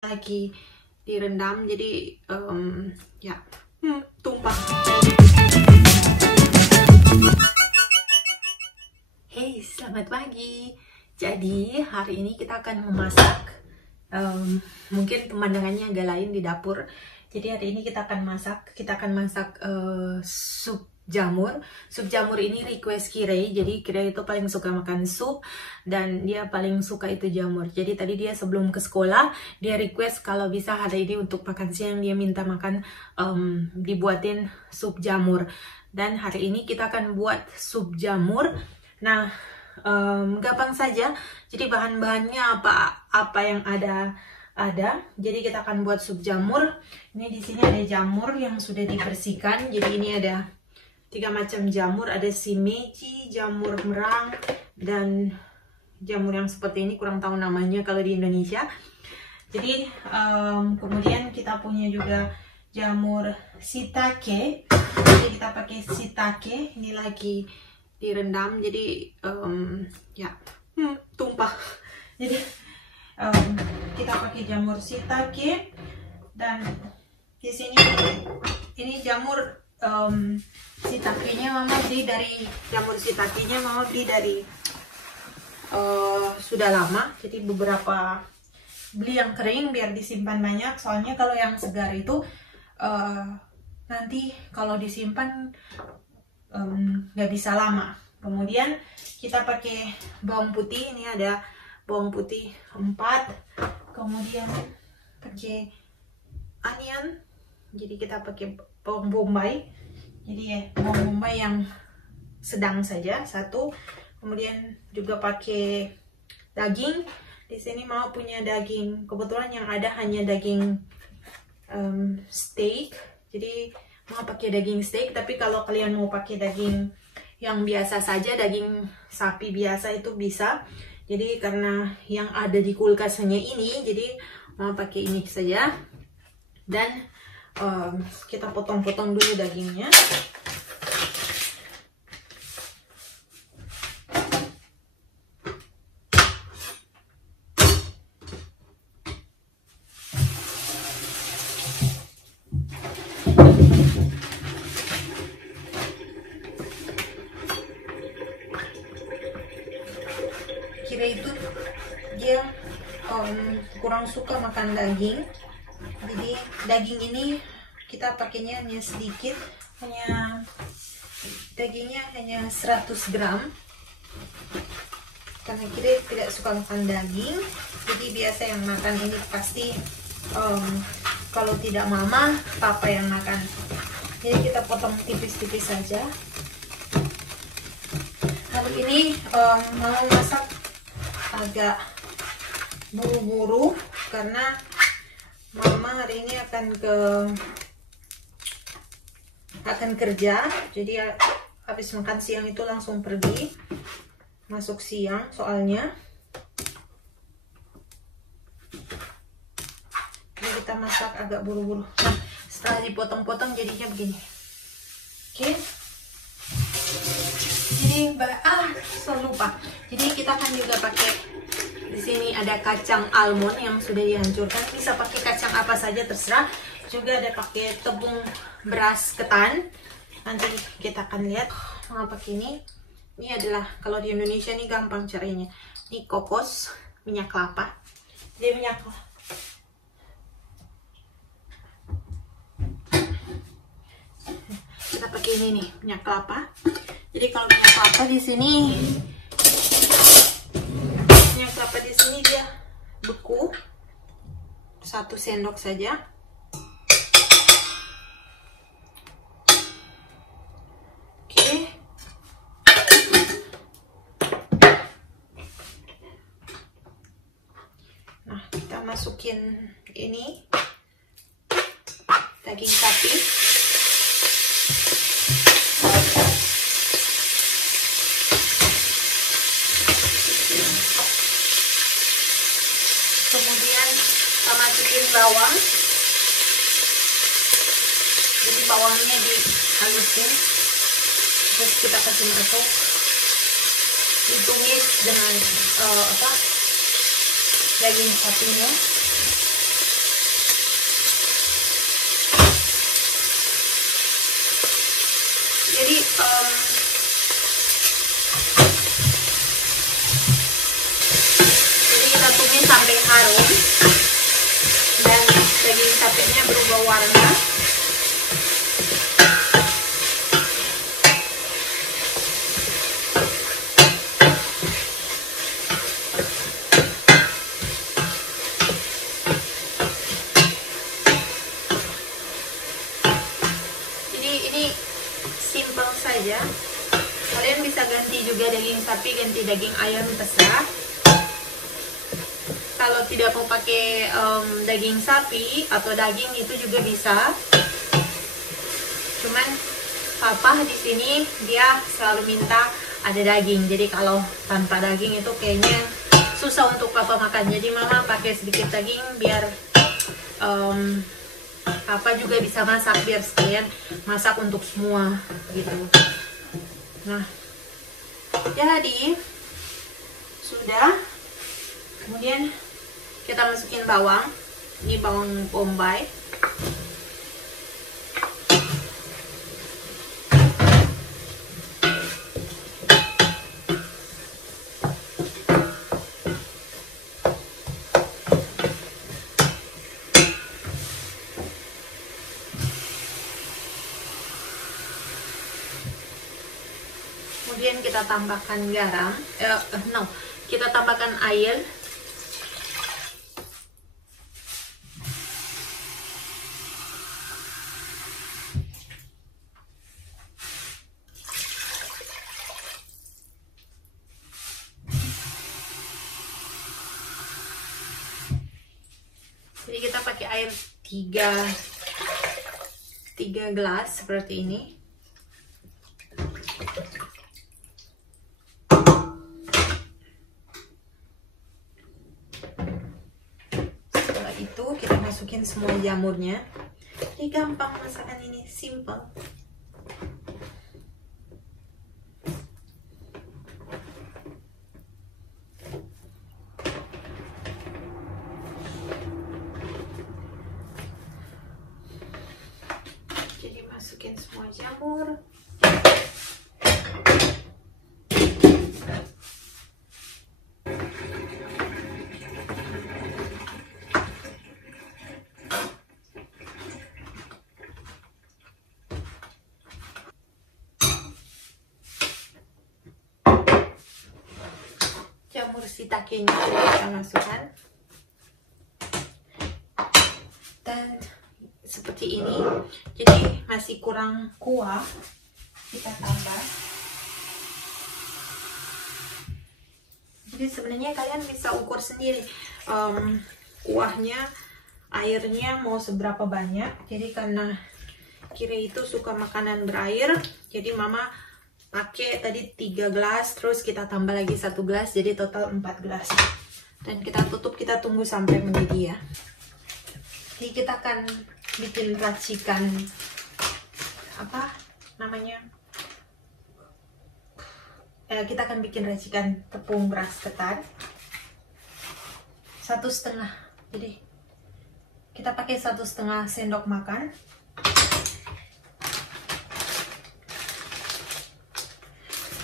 lagi direndam, jadi ya tumpah. Hey, selamat pagi. Jadi hari ini kita akan memasak, mungkin pemandangannya agak lain di dapur. Jadi hari ini kita akan masak sup jamur. Sup jamur ini request Kirei. Jadi Kirei itu paling suka makan sup dan dia paling suka itu jamur. Jadi tadi dia sebelum ke sekolah dia request kalau bisa hari ini untuk makan siang dia minta makan dibuatin sup jamur. Dan hari ini kita akan buat sup jamur. Nah, gampang saja. Jadi bahan-bahannya apa yang ada. Jadi kita akan buat sup jamur. Ini di sini ada jamur yang sudah dibersihkan. Jadi ini ada 3 macam jamur, ada shimeji, jamur merang, dan jamur yang seperti ini, kurang tahu namanya kalau di Indonesia. Jadi kemudian kita punya juga jamur shiitake. Jadi kita pakai shiitake, ini lagi direndam, jadi ya tumpah. Jadi kita pakai jamur shiitake, dan di sini ini jamur shiitakenya mama beli dari sudah lama. Jadi beberapa beli yang kering biar disimpan banyak, soalnya kalau yang segar itu nanti kalau disimpan nggak bisa lama. Kemudian kita pakai bawang putih, ini ada bawang putih 4, kemudian pakai onion, jadi kita pakai bawang bombay, jadi ya bawang bombay yang sedang saja 1. Kemudian juga pakai daging. Di sini mau punya daging, kebetulan yang ada hanya daging steak, jadi mau pakai daging steak. Tapi kalau kalian mau pakai daging yang biasa saja, daging sapi biasa itu bisa. Jadi karena yang ada di kulkas hanya ini, jadi mau pakai ini saja. Dan kita potong-potong dulu dagingnya. Kira itu dia kurang suka makan daging. Jadi daging ini kita pakainya hanya sedikit, dagingnya hanya 100 gram. Karena kita tidak suka makan daging, jadi biasa yang makan ini pasti kalau tidak mama, papa yang makan. Jadi kita potong tipis-tipis saja. Hari ini mau masak agak buru-buru karena mama hari ini akan kerja, jadi habis makan siang itu langsung pergi masuk siang soalnya. Jadi kita masak agak buru-buru. Nah, setelah dipotong-potong jadinya begini. Oke. Jadi lupa. Jadi kita kan juga pakai, di sini ada kacang almond yang sudah dihancurkan. Bisa pakai kacang apa saja terserah. Juga ada pakai tepung beras ketan. Nanti kita akan lihat mau pakai ini. Ini adalah, kalau di Indonesia ini gampang caranya. Ini kokos, minyak kelapa. Jadi minyak kelapa. Kita pakai ini nih, minyak kelapa. Jadi kalau minyak kelapa di sini, dia beku. 1 sendok saja. Oke. Nah, kita masukin ini daging sapi. Kemudian kita masukin bawang. Jadi bawangnya dihalusin, terus kita kasih masuk, ditumis dengan daging sapinya. Jadi kita tumis sampai harum dan daging sapenya berubah warna. Simple saja. Kalian bisa ganti juga daging sapi, ganti daging ayam, terserah. Kalau tidak mau pakai daging sapi atau daging itu juga bisa. Cuman papa di sini dia selalu minta ada daging. Jadi kalau tanpa daging itu kayaknya susah untuk papa makan. Jadi mama pakai sedikit daging biar papa juga bisa masak, biar sekalian masak untuk semua gitu. Nah, jadi sudah. Kemudian kita masukin bawang. Ini bawang bombay. Kemudian kita tambahkan garam, kita tambahkan air. Jadi kita pakai air 3 gelas seperti ini. Itu kita masukin semua jamurnya. Ini gampang masakan ini, simple. Jadi masukin semua jamur. Jamur shiitake-nya kita masukkan, dan seperti ini. Jadi masih kurang kuah, kita tambah. Jadi sebenarnya kalian bisa ukur sendiri kuahnya, airnya mau seberapa banyak. Jadi karena Kira itu suka makanan berair, jadi mama pakai tadi 3 gelas, terus kita tambah lagi 1 gelas, jadi total 4 gelas. Dan kita tutup, kita tunggu sampai mendidih ya. Jadi kita akan bikin racikan, apa namanya, kita akan bikin racikan tepung beras ketan 1,5, jadi kita pakai 1,5 sendok makan.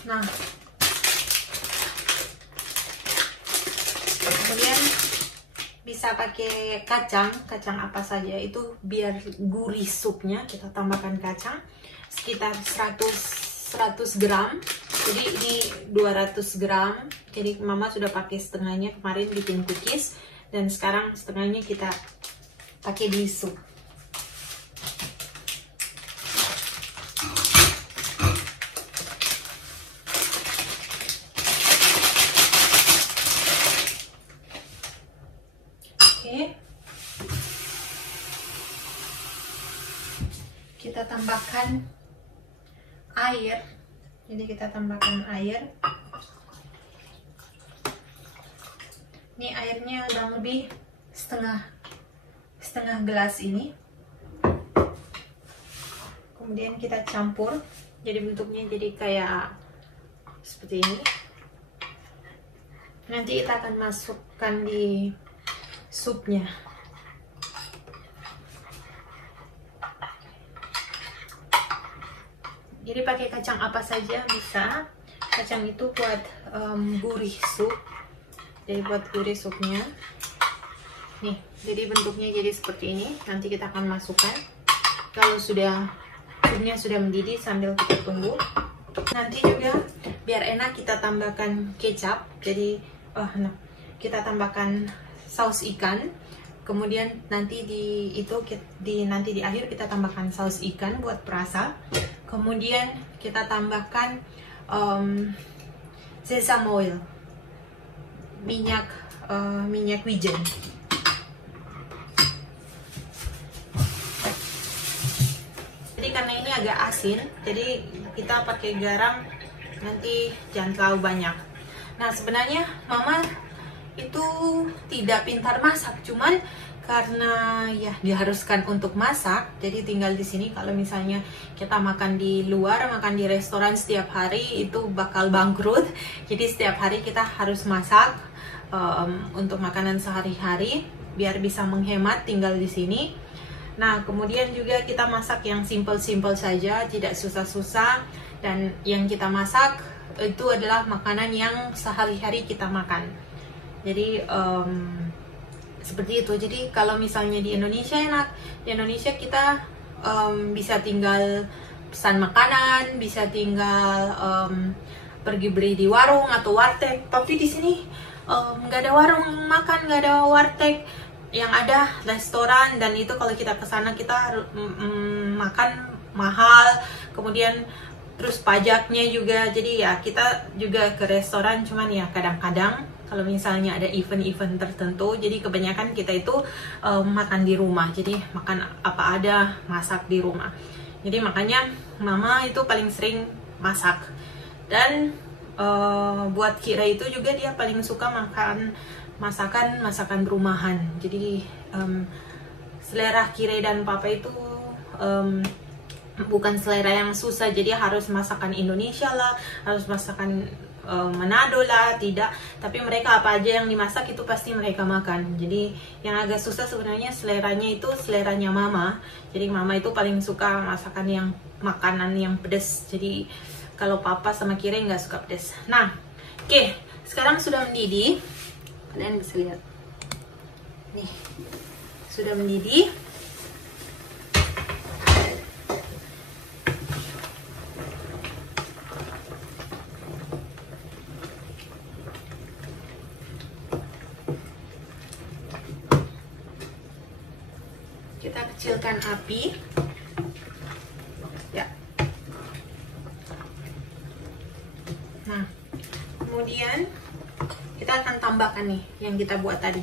Nah, kemudian bisa pakai kacang apa saja, itu biar gurih supnya. Kita tambahkan kacang sekitar 100 gram. Jadi ini 200 gram. Jadi mama sudah pakai setengahnya kemarin bikin cookies, dan sekarang setengahnya kita pakai di sup. Kita tambahkan air. Jadi kita tambahkan air. Ini airnya kurang lebih setengah gelas ini. Kemudian kita campur. Jadi bentuknya jadi kayak seperti ini. Nanti kita akan masukkan di supnya. Jadi pakai kacang apa saja bisa. Kacang itu buat gurih sup. Jadi buat gurih supnya. Nih, jadi bentuknya jadi seperti ini. Nanti kita akan masukkan. Kalau supnya sudah mendidih sambil kita tunggu. Nanti juga biar enak kita tambahkan kecap. Jadi kita tambahkan saus ikan. Kemudian nanti nanti di akhir kita tambahkan saus ikan buat perasa. Kemudian kita tambahkan sesame oil, minyak wijen. Jadi karena ini agak asin, jadi kita pakai garam nanti jangan terlalu banyak. Nah, sebenarnya mama itu tidak pintar masak, cuman karena ya diharuskan untuk masak, jadi tinggal di sini. Kalau misalnya kita makan di luar, makan di restoran setiap hari itu bakal bangkrut. Jadi setiap hari kita harus masak untuk makanan sehari-hari biar bisa menghemat tinggal di sini. Nah, kemudian juga kita masak yang simple-simple saja, tidak susah-susah. Dan yang kita masak itu adalah makanan yang sehari-hari kita makan. Jadi seperti itu. Jadi kalau misalnya di Indonesia enak, di Indonesia kita bisa tinggal pesan makanan, bisa tinggal pergi beli di warung atau warteg. Tapi di sini nggak ada warung makan, nggak ada warteg. Yang ada restoran, dan itu kalau kita ke sana kita makan mahal. Kemudian terus pajaknya juga. Jadi ya kita juga ke restoran, cuman ya kadang-kadang kalau misalnya ada event-event tertentu. Jadi kebanyakan kita itu makan di rumah. Jadi makan apa ada, masak di rumah. Jadi makanya mama itu paling sering masak. Dan buat Kira itu juga dia paling suka makan masakan rumahan. Jadi selera Kira dan papa itu bukan selera yang susah. Jadi harus masakan Indonesia lah, harus masakan Manado lah, tidak. Tapi mereka apa aja yang dimasak itu pasti mereka makan. Jadi yang agak susah sebenarnya seleranya itu seleranya mama. Jadi mama itu paling suka makanan yang pedas. Jadi kalau papa sama Kira nggak suka pedas. Nah, oke, sekarang sudah mendidih. Kalian bisa lihat nih, sudah mendidih. Kita kecilkan api ya. Nah, kemudian kita akan tambahkan nih yang kita buat tadi.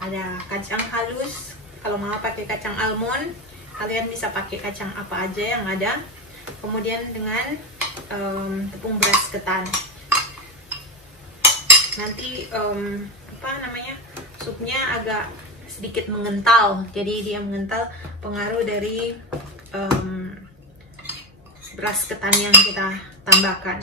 Ada kacang halus. Kalau mau pakai kacang almond, kalian bisa pakai kacang apa aja yang ada. Kemudian dengan tepung beras ketan. Nanti supnya agak sedikit mengental. Jadi dia mengental, pengaruh dari beras ketan yang kita tambahkan.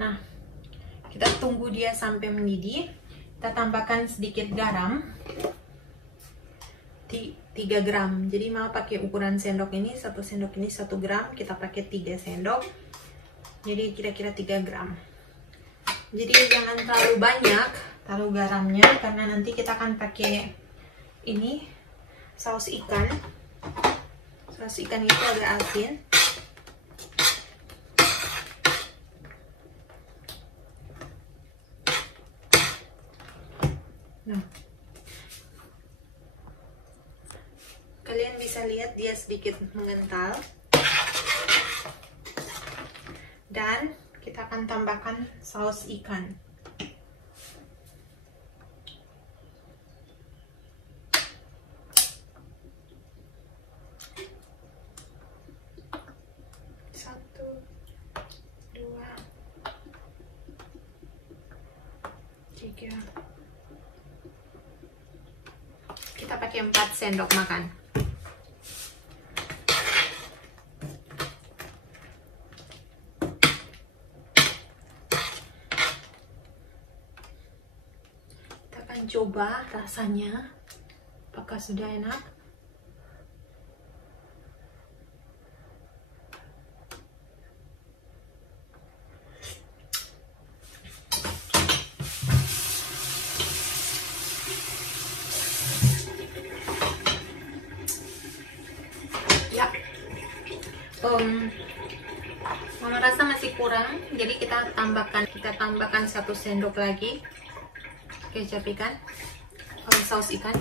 Nah, kita tunggu dia sampai mendidih. Kita tambahkan sedikit garam, 3 gram. Jadi mau pakai ukuran sendok ini, 1 sendok ini 1 gram. Kita pakai 3 sendok. Jadi kira-kira 3 gram. Jadi jangan terlalu banyak taruh garamnya, karena nanti kita akan pakai ini saus ikan. Saus ikan itu agak asin. Nah, kalian bisa lihat dia sedikit mengental. Dan kita akan tambahkan saus ikan. Kita pakai 4 sendok makan. Kita akan coba rasanya apakah sudah enak. Mama rasa masih kurang, jadi kita tambahkan 1 sendok lagi kecap ikan, saus ikan.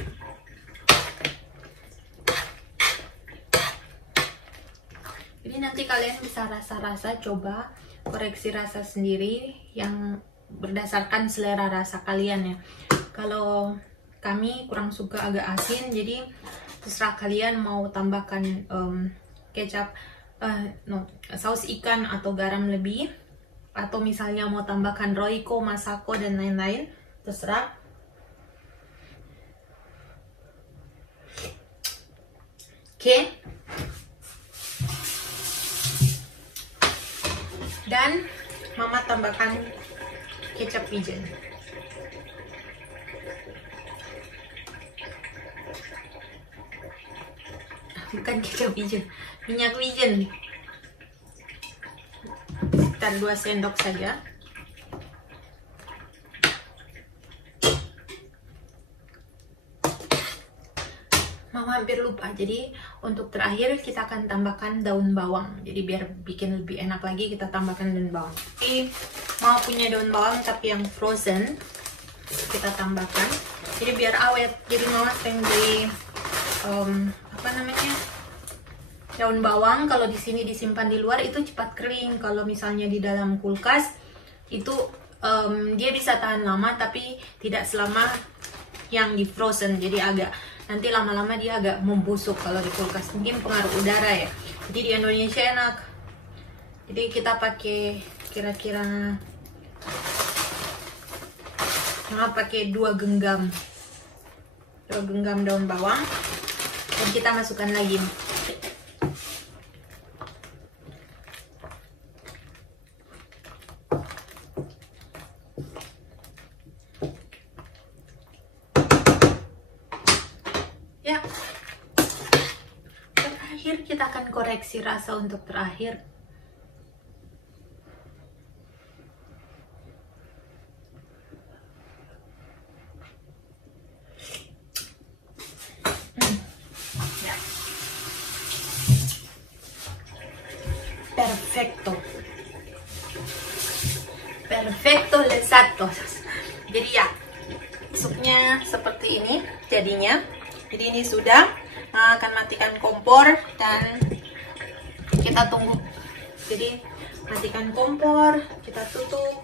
Jadi nanti kalian bisa rasa-rasa, coba koreksi rasa sendiri yang berdasarkan selera rasa kalian ya. Kalau kami kurang suka agak asin, jadi terserah kalian mau tambahkan kecap, saus ikan atau garam lebih, atau misalnya mau tambahkan Royco, Masako dan lain-lain, terserah. Oke. Dan mama tambahkan kecap pigeon. Bukan kecap pigeon, minyak wijen. Sekitar 2 sendok saja. Mama hampir lupa, jadi untuk terakhir kita akan tambahkan daun bawang. Jadi biar bikin lebih enak lagi, kita tambahkan daun bawang. Jadi mau punya daun bawang tapi yang frozen, kita tambahkan. Jadi biar awet. Jadi mama sering beli daun bawang. Kalau di sini disimpan di luar itu cepat kering. Kalau misalnya di dalam kulkas itu dia bisa tahan lama, tapi tidak selama yang di frozen. Jadi agak nanti lama-lama dia agak membusuk kalau di kulkas. Mungkin pengaruh udara ya. Jadi di Indonesia enak. Jadi kita pakai kira-kira pakai 2 genggam daun bawang. Dan kita masukkan lagi. Ya. Terakhir kita akan koreksi rasa untuk terakhir. Perfecto lezzato. Jadi ya, supnya seperti ini jadinya. Jadi ini sudah, akan matikan kompor dan kita tunggu. Jadi matikan kompor, kita tutup,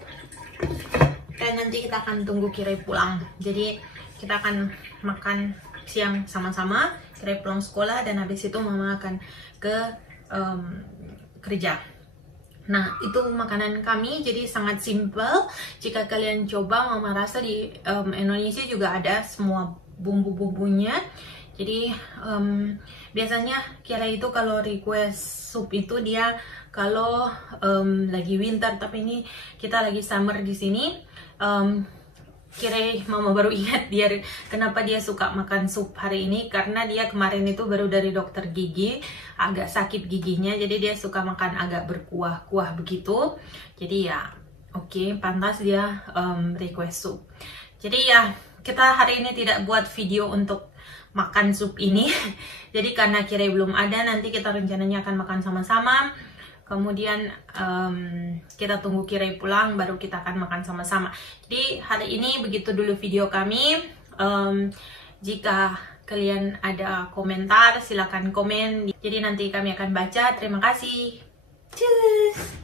dan nanti kita akan tunggu Kirai pulang. Jadi kita akan makan siang sama-sama, Kirai pulang sekolah, dan habis itu mama akan ke kerja. Nah, itu makanan kami, jadi sangat simple. Jika kalian coba, mama rasa di Indonesia juga ada semua bumbu-bumbunya. Jadi biasanya Kirai itu kalau request sup itu dia kalau lagi winter, tapi ini kita lagi summer di sini. Kirai mama baru ingat dia kenapa dia suka makan sup hari ini, karena dia kemarin itu baru dari dokter gigi, agak sakit giginya, jadi dia suka makan agak berkuah-kuah begitu. Jadi ya oke, pantas dia request sup. Jadi ya kita hari ini tidak buat video untuk makan sup ini. Jadi karena Kirai belum ada, nanti kita rencananya akan makan sama-sama. Kemudian kita tunggu Kirai pulang, baru kita akan makan sama-sama. Jadi hari ini begitu dulu video kami. Jika kalian ada komentar, silakan komen. Jadi nanti kami akan baca. Terima kasih. Cus.